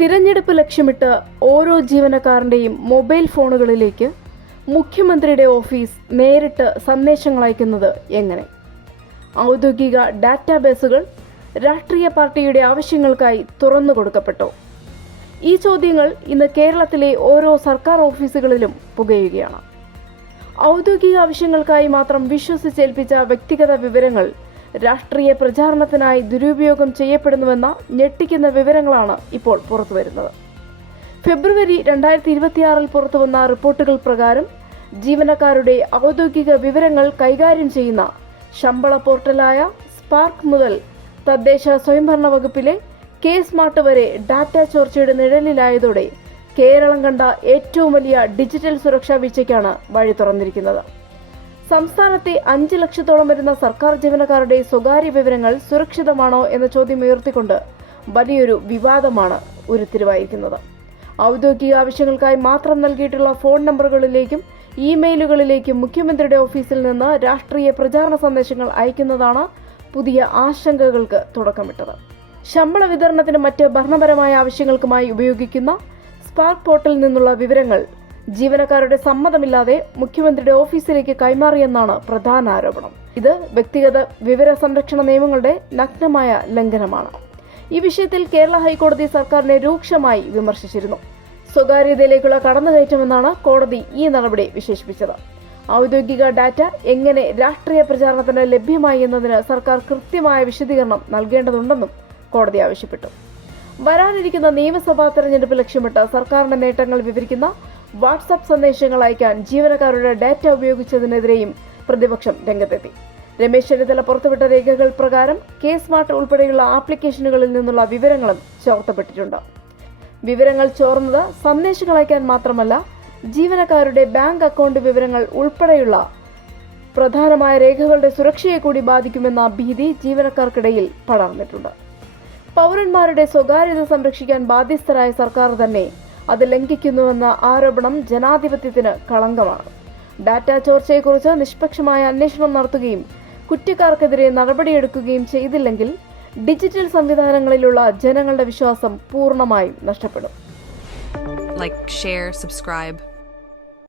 തിരഞ്ഞെടുപ്പ് ലക്ഷ്യമിട്ട് ഓരോ ജീവനക്കാരന്റെയും മൊബൈൽ ഫോണുകളിലേക്ക് മുഖ്യമന്ത്രിയുടെ ഓഫീസ് നേരിട്ട് സന്ദേശങ്ങൾ അയക്കുന്നത് എങ്ങനെ? ഔദ്യോഗിക ഡാറ്റാബേസുകൾ രാഷ്ട്രീയ പാർട്ടിയുടെ ആവശ്യങ്ങൾക്കായി തുറന്നു കൊടുക്കപ്പെട്ടോ? ഈ ചോദ്യങ്ങൾ ഇന്ന് കേരളത്തിലെ ഓരോ സർക്കാർ ഓഫീസുകളിലും പുകയുകയാണ്. ഔദ്യോഗിക ആവശ്യങ്ങൾക്കായി മാത്രം വിശ്വസിച്ചേൽപ്പിച്ച വ്യക്തിഗത വിവരങ്ങൾ രാഷ്ട്രീയ പ്രചാരണത്തിനായി ദുരുപയോഗം ചെയ്യപ്പെടുന്നുവെന്ന ഞെട്ടിക്കുന്ന വിവരങ്ങളാണ് ഇപ്പോൾ പുറത്തുവരുന്നത്. ഫെബ്രുവരി 2026 പുറത്തുവന്ന റിപ്പോർട്ടുകൾ പ്രകാരം ജീവനക്കാരുടെ ഔദ്യോഗിക വിവരങ്ങൾ കൈകാര്യം ചെയ്യുന്ന ശമ്പള പോർട്ടലായ സ്പാർക്ക് മുതൽ തദ്ദേശ സ്വയംഭരണ വകുപ്പിലെ കെ സ്മാർട്ട് വരെ ഡാറ്റ ചോർച്ചയുടെ നിഴലിലായതോടെ കേരളം കണ്ട ഏറ്റവും വലിയ ഡിജിറ്റൽ സുരക്ഷാ വീഴ്ചയ്ക്കാണ് വഴി തുറന്നിരിക്കുന്നത്. സംസ്ഥാനത്തെ 5 ലക്ഷത്തോളം വരുന്ന സർക്കാർ ജീവനക്കാരുടെ സ്വകാര്യ വിവരങ്ങൾ സുരക്ഷിതമാണോ എന്ന ചോദ്യം ഉയർത്തിക്കൊണ്ട് വലിയൊരു വിവാദമാണ് ഉരുത്തിരിവായിരിക്കുന്നത്. ഔദ്യോഗിക ആവശ്യങ്ങൾക്കായി മാത്രം നൽകിയിട്ടുള്ള ഫോൺ നമ്പറുകളിലേക്കും ഇമെയിലുകളിലേക്കും മുഖ്യമന്ത്രിയുടെ ഓഫീസിൽ നിന്ന് രാഷ്ട്രീയ പ്രചാരണ സന്ദേശങ്ങൾ അയക്കുന്നതാണ് പുതിയ ആശങ്കകൾക്ക് തുടക്കമിട്ടത്. ശമ്പള വിതരണത്തിന് മറ്റ് ഭരണപരമായ ആവശ്യങ്ങൾക്കുമായി ഉപയോഗിക്കുന്ന സ്പാർക്ക് പോർട്ടലിൽ നിന്നുള്ള വിവരങ്ങൾ ജീവനക്കാരുടെ സമ്മതമില്ലാതെ മുഖ്യമന്ത്രിയുടെ ഓഫീസിലേക്ക് കൈമാറിയെന്നാണ് പ്രധാന ആരോപണം. ഇത് വ്യക്തിഗത വിവര സംരക്ഷണ നിയമങ്ങളുടെ നഗ്നമായ ലംഘനമാണ്. ഈ വിഷയത്തിൽ കേരള ഹൈക്കോടതി സർക്കാരിനെ രൂക്ഷമായി വിമർശിച്ചിരുന്നു. സ്വകാര്യതയിലേക്കുള്ള കടന്നുകയറ്റമെന്നാണ് കോടതി ഈ നടപടി വിശേഷിപ്പിച്ചത്. ഔദ്യോഗിക ഡാറ്റ എങ്ങനെ രാഷ്ട്രീയ പ്രചാരണത്തിന് ലഭ്യമായി എന്നതിന് സർക്കാർ കൃത്യമായ വിശദീകരണം നൽകേണ്ടതുണ്ടെന്നും കോടതി ആവശ്യപ്പെട്ടു. വരാനിരിക്കുന്ന നിയമസഭാ തെരഞ്ഞെടുപ്പ് ലക്ഷ്യമിട്ട് സർക്കാരിന്റെ നേട്ടങ്ങൾ വിവരിക്കുന്ന വാട്സാപ്പ് സന്ദേശങ്ങൾ അയക്കാൻ ജീവനക്കാരുടെ ഡാറ്റ ഉപയോഗിച്ചതിനെതിരെയും പ്രതിപക്ഷം രംഗത്തെത്തി. രമേശ് ചെന്നിത്തല പുറത്തുവിട്ട രേഖകൾ പ്രകാരം കെ സ്മാർട്ട് ഉൾപ്പെടെയുള്ള ആപ്ലിക്കേഷനുകളിൽ നിന്നുള്ള വിവരങ്ങളും ചോർത്തപ്പെട്ടിട്ടുണ്ട്. വിവരങ്ങൾ ചോർന്നത് സന്ദേശങ്ങൾ അയക്കാൻ മാത്രമല്ല, ജീവനക്കാരുടെ ബാങ്ക് അക്കൗണ്ട് വിവരങ്ങൾ ഉൾപ്പെടെയുള്ള പ്രധാനമായ രേഖകളുടെ സുരക്ഷയെ കൂടി ബാധിക്കുമെന്ന ഭീതി ജീവനക്കാർക്കിടയിൽ പടർന്നിട്ടുണ്ട്. പൗരന്മാരുടെ സ്വകാര്യത സംരക്ഷിക്കാൻ ബാധ്യസ്ഥരായ സർക്കാർ തന്നെ അത് ലംഘിക്കുന്നുവെന്ന ആരോപണം ജനാധിപത്യത്തിന് കളങ്കമാണ്. ഡാറ്റ ചോർച്ചയെക്കുറിച്ച് നിഷ്പക്ഷമായ അന്വേഷണം നടത്തുകയും കുറ്റക്കാർക്കെതിരെ നടപടിയെടുക്കുകയും ചെയ്തില്ലെങ്കിൽ ഡിജിറ്റൽ സംവിധാനങ്ങളിലുള്ള ജനങ്ങളുടെ വിശ്വാസം പൂർണ്ണമായും നഷ്ടപ്പെടും. Like, share, subscribe.